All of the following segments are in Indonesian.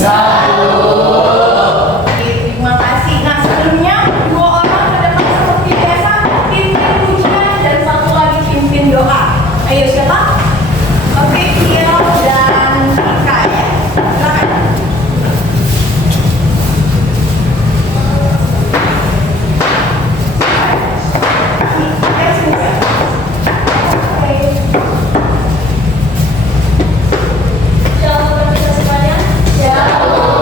Oke, terima kasih. Nah, sebelumnya dua orang ke depan seperti biasa, pimpin pujian dan satu lagi pimpin doa. Ayo siapa? Oke, Kiel dan Rika ya. Silakan. Shalom bagi kita semuanya. Shalom.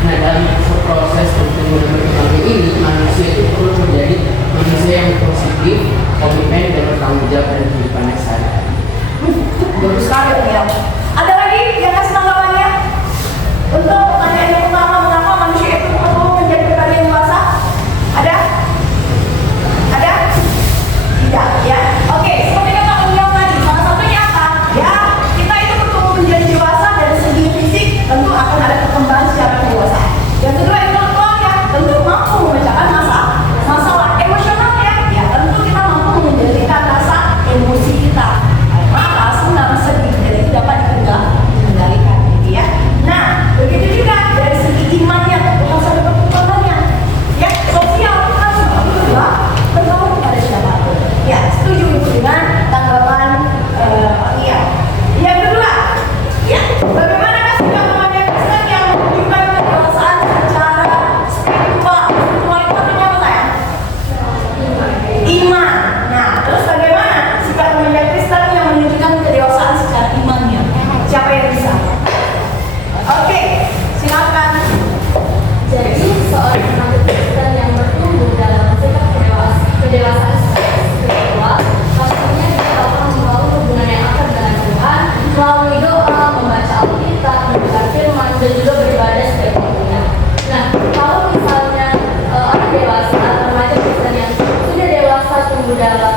Nah, dalam proses untuk berkembang ini, manusia itu perlu menjadi manusia yang positif, komitmen, dan bertanggung jawab dalam kehidupannya sehari-hari. Bagus sekali ya. Ada lagi yang kasih tanggapannya? Untuk pertanyaan yang pertama, mengapa manusia itu perlu menjadi pribadi yang dewasa? Ada? Ada? Tidak, ya. Oke, seperti kata beliau tadi, salah satunya apa? Ya, kita itu perlu menjadi dewasa dari segi fisik, tentu akan ada perkembangan secara kedewasaan. Yang kedua, intelektual ya, tentu mampu memecahkan masalah emosionalnya. Ya, tentu kita mampu menjadikan rasa emosi kita. Marah, senang, sedih, dan itu dapat dikendalikan, gitu ya. Nah, begitu juga dari segi imannya, tentu harus ada perkembangannya. Ya, sosial kan juga bergaul kepada siapapun. Ya, setuju Ibu dengan tanggapan Iya. Yang kedua, ya, bagaimanakah sikap remaja Kristen yang menunjukkan kedewasaan secara spiritual? Spiritual itu artinya apa sayang? Iman. Nah, terus bagaimana sikap remaja Kristen yang menunjukkan kedewasaan secara imannya? Siapa yang bisa? Oke, silakan. Jadi seorang remaja Kristen yang bertumbuh dalam sikap kedewasaan spiritual, pastinya dia akan membangun hubungan yang akrab dengan Tuhan melalui doa, membaca Alkitab, mendengar firman, dan juga beribadah setiap waktunya. Nah, kalau misalnya orang dewasa atau remaja Kristen yang sudah dewasa tumbuh dalam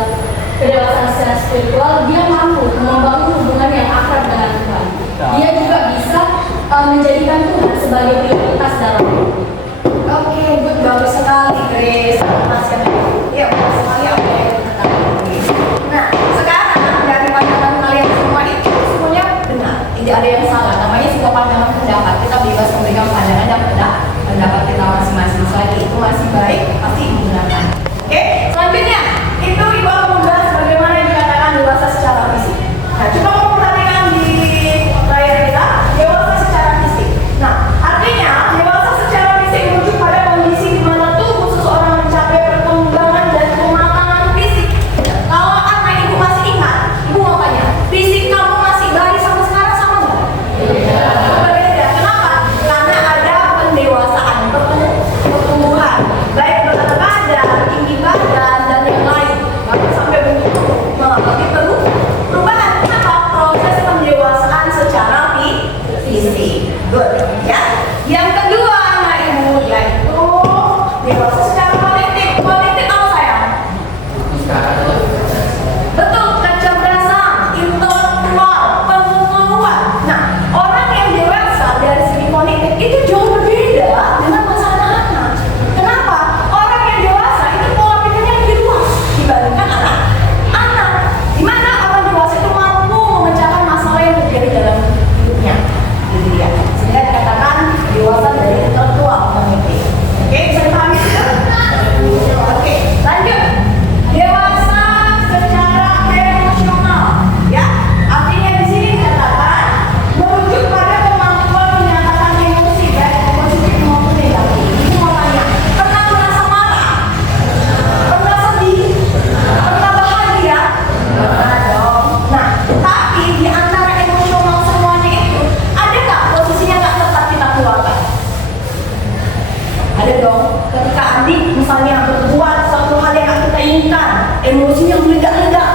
kedewasaan secara spiritual, dia mampu membangun hubungan yang akrab dengan Tuhan. Dia juga bisa menjadikan Tuhan sebagai prioritas dalam hidup. Oke, good, bagus sekali Grace. Masih ada. Ya, bagus sekali apa yang dikatakan Grace. Nah, sekarang dari pandangan kalian semua itu semuanya benar. Tidak ada yang salah. Namanya sebuah pandangan pendapat. Kita bebas memberikan pandangan dan pendapat kita masing-masing. Selagi itu masih baik, pasti digunakan. Oke, selanjutnya itu Ibu akan membahas bagaimana dikatakan dewasa secara fisik. Nah, coba kamu perhatikan di layar kita, dewasa secara fisik. Nah, artinya dewasa secara fisik merujuk pada kondisi di mana tubuh seseorang mencapai perkembangan dan kematangan fisik. Kalau anak ibu masih ingat, ibu mau tanya, fisik kamu masih bayi sampai sekarang sama nggak? Berbeda. Kenapa? Karena ada pendewasaan, pertumbuhan, baik berat badan, tinggi badan, dan yang lain. Bahkan sampai bentuk tubuh. Tapi perlu perubahan. Kenapa? Proses pendewasaan secara fisik. Good. Ya. Yang kedua, anak ibu, yaitu dewasa secara kognitif. Kognitif apa sayang? Betul, kecerdasan, intelektual, pengetahuan. Nah, orang yang dewasa dari segi kognitif itu jauh berbeda dengan masa anak-anak. Kenapa? Orang yang dewasa itu pola pikirnya lebih luas dibandingkan anak-anak. Di mana orang dewasa itu mampu memecahkan masalah yang terjadi dalam hidupnya. Gitu ya. Sehingga dikatakan dewasa dari intelektual kognitif. Oke, bisa dipahami sudah? Oke, lanjut. Dewasa secara emosional, ya. Artinya di sini dikatakan merujuk pada kemampuan menyatakan emosi, baik positif maupun negatif. Ini mau tanya, pernah merasa marah? Pernah sedih? Pernah bahagia? Pernah dong. Nah, tapi di antara emosional semuanya itu, ada nggak posisinya nggak tepat kita keluarkan? Ada dong. Ketika adik misalnya berbuat suatu hal yang nggak kita inginkan, emosinya meledak-ledak,